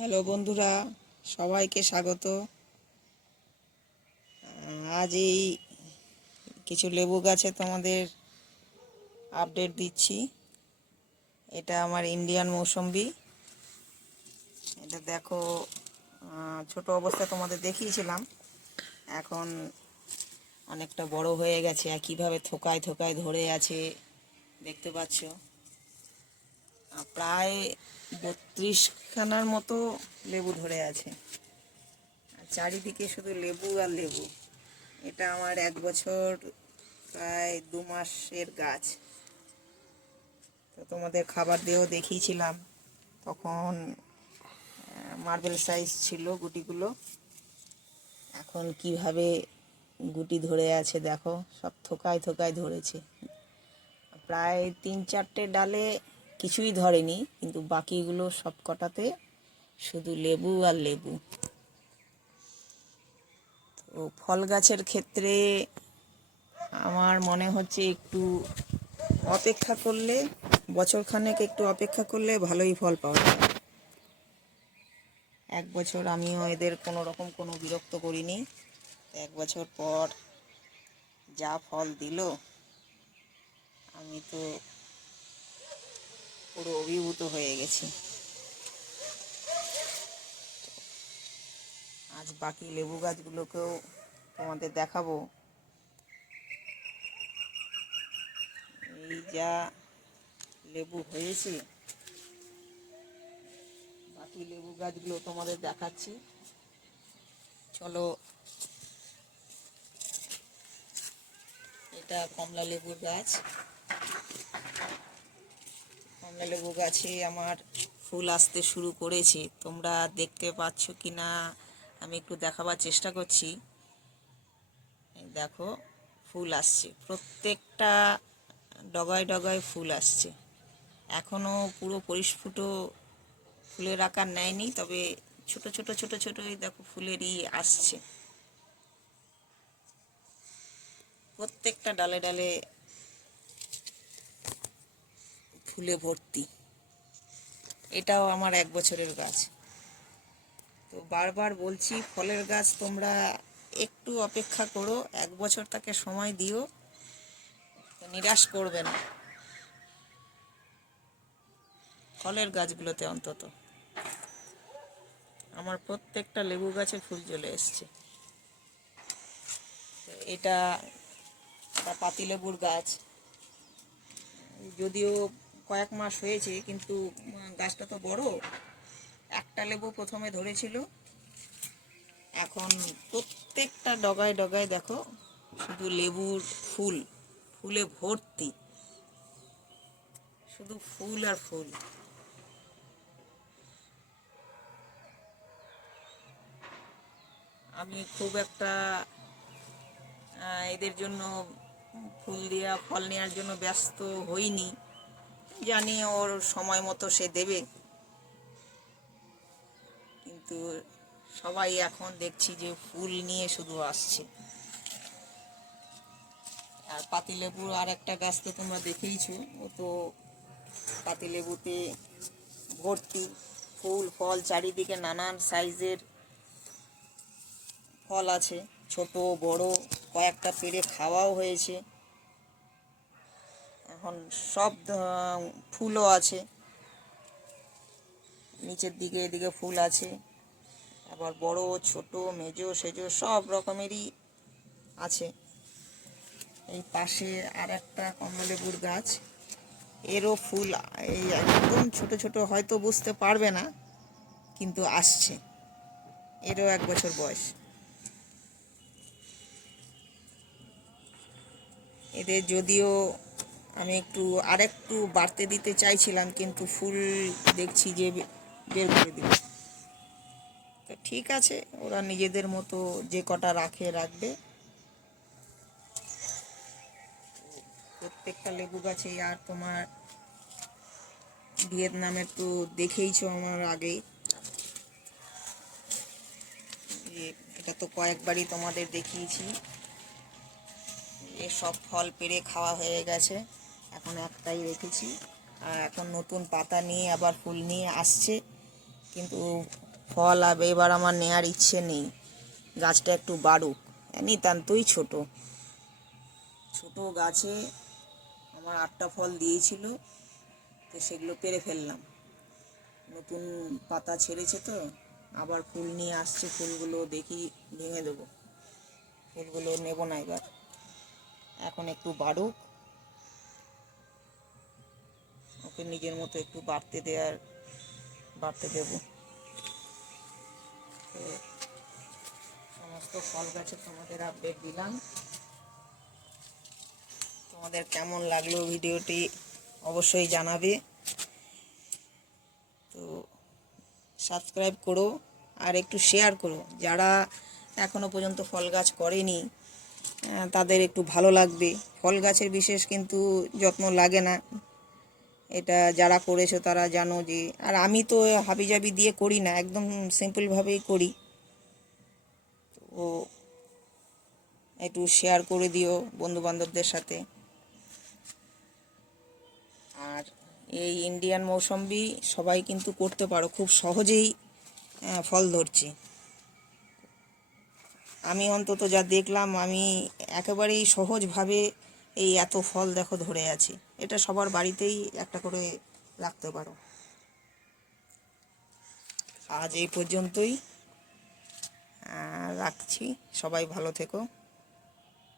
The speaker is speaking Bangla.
হ্যালো বন্ধুরা, সবাইকে স্বাগত। আজ এই কিছু লেবু গাছে তোমাদের আপডেট দিচ্ছি। এটা আমার ইন্ডিয়ান মৌসম্বি। এটা দেখো, ছোট অবস্থায় তোমাদের দেখিয়েছিলাম, এখন অনেকটা বড় হয়ে গেছে আর কীভাবে থোকায় থোকায় ধরে আছে দেখতে পাচ্ছ। প্রায় 32খানার মতো লেবু ধরে আছে, চারিদিকে শুধু লেবু আর লেবু। এটা আমার 1 বছর প্রায় 2 মাসের গাছ। তো তোমাদের খাবার দিয়েও দেখিয়েছিলাম, তখন মার্বেল সাইজ ছিল গুটিগুলো। এখন কিভাবে গুটি ধরে আছে দেখো, সব থোকায় থোকায় ধরেছে। প্রায় 3-4টে ডালে কিছুই ধরেনি, কিন্তু বাকিগুলো সব কটাতে শুধু লেবু আর লেবু। তো ফল গাছের ক্ষেত্রে আমার মনে হচ্ছে একটু অপেক্ষা করলে, বছরখানেক একটু অপেক্ষা করলে ভালোই ফল পাওয়া যায়। 1 বছর আমিও এদের কোনো রকম কোনো বিরক্ত করিনি। 1 বছর পর যা ফল দিল, আমি তো পুরো অভিভূত হয়ে গেছি। আজ বাকি লেবু গাছগুলোকেও তোমাদের দেখাবো। এই যা লেবু হয়েছে, বাকি লেবু গাছগুলো তোমাদের দেখাচ্ছি, চলো। এটা কমলা লেবুর গাছ। কমলা লেবু গাছে আমার ফুল আসতে শুরু করেছে, তোমরা দেখতে পাচ্ছ কি না আমি একটু দেখাবার চেষ্টা করছি। দেখো, ফুল আসছে, প্রত্যেকটা ডগায় ডগায় ফুল আসছে। এখনও পুরো পরিস্ফুট ফুলের আকার নেয়নি, তবে ছোট ছোট ছোট ছোটই দেখো ফুলেরই আসছে। প্রত্যেকটা ডালে ডালে ফুলে ভর্তি। এটাও আমার 1 বছরের গাছ। তো বারবার বলছি, ফলের গাছ তোমরা একটু অপেক্ষা করো, 1 বছর তাকে সময় দিও, নিরাশ করবে না ফলের গাছগুলোতে। অন্তত আমার প্রত্যেকটা লেবু গাছে ফুল চলে এসছে। এটা পাতিলেবুর গাছ, যদিও কয়েক মাস হয়েছে, কিন্তু গাছটা তো বড়। একটা লেবু প্রথমে ধরেছিল, এখন প্রত্যেকটা ডগায় ডগায় দেখো শুধু লেবুর ফুল, ফুলে ভর্তি, শুধু ফুল আর ফুল। আমি খুব একটা এদের জন্য ফুল দেওয়া ফল নেওয়ার জন্য ব্যস্ত হইনি, জানি ওর সময় মতো সে দেবে। কিন্তু সবাই এখন দেখছি যে ফুল নিয়ে শুধু আসছে। আর পাতিলেবুর আর একটা গাছ তো তোমরা দেখেইছো, ও তো পাতিলেবুতে ভর্তি ফুল ফল, চারিদিকে নানান সাইজের ফল আছে, ছোট বড়, কয়েকটা পেড়ে খাওয়াও হয়েছে। এখন সব ফুলও আছে, নিচের দিকে এদিকে ফুল আছে, আবার বড় ছোট মেজো সেজো সব রকমেরই আছে। এই পাশে আর একটা কমলালেবুর গাছ, এরও ফুল এই একদম ছোট ছোট, হয়তো বুঝতে পারবে না, কিন্তু আসছে। এরও 1 বছর বয়স। এদের যদিও আমি আরেকটু বাড়তে দিতে চাইছিলাম, কিন্তু ফুল দেখছি যে বের করে দিল। তো ঠিক আছে, ওরা নিজেদের মতো যে কটা রাখবে। প্রত্যেকটা লেবু গাছে, আর তোমার ভিয়েতনামের তো দেখেইছো আমার আগেই, এটা তো কয়েকবারই তোমাদের দেখিয়েছি। সব ফল পেড়ে খাওয়া হয়ে গেছে, এখন একটাই রেখেছি। আর এখন নতুন পাতা নিয়ে আবার ফুল নিয়ে আসছে, কিন্তু ফল হবে, এবার আমার নেওয়ার ইচ্ছে নেই। গাছটা একটু বাড়ুক, নিতান্তই ছোট ছোট গাছে আমার 8টা ফল দিয়েছিল, তো সেগুলো পেড়ে ফেললাম। নতুন পাতা ছেড়েছে তো, আবার ফুল নিয়ে আসছে, ফুলগুলো দেখি ভেঙে দেবো, ফুলগুলো নেব না এবার, এখন একটু বাড়ুক, ওকে নিজের মতো একটু বাড়তে দেব। সমস্ত ফল গাছে তোমাদের আপডেট দিলাম। তোমাদের কেমন লাগলো ভিডিওটি অবশ্যই জানাবে। তো সাবস্ক্রাইব করো আর একটু শেয়ার করো, যারা এখনো পর্যন্ত ফল গাছ করেনি তাদের একটু ভালো লাগবে। ফল গাছের বিশেষ কিন্তু যত্ন লাগে না, এটা যারা করেছো তারা জানো যে। আর আমি তো হাবিজাবি দিয়ে করি না, একদম সিম্পলভাবেই করি। তো একটু শেয়ার করে দিও বন্ধু বান্ধবদের সাথে। আর এই ইন্ডিয়ান মৌসম্বি সবাই কিন্তু করতে পারো, খুব সহজেই ফল ধরছে। আমি অন্তত যা দেখলাম, আমি একেবারেই সহজভাবে এই এত ফল দেখো ধরে আছে। এটা সবার বাড়িতেই একটা করে রাখতে পারো। আজ এই পর্যন্তই রাখছি, সবাই ভালো থেকো।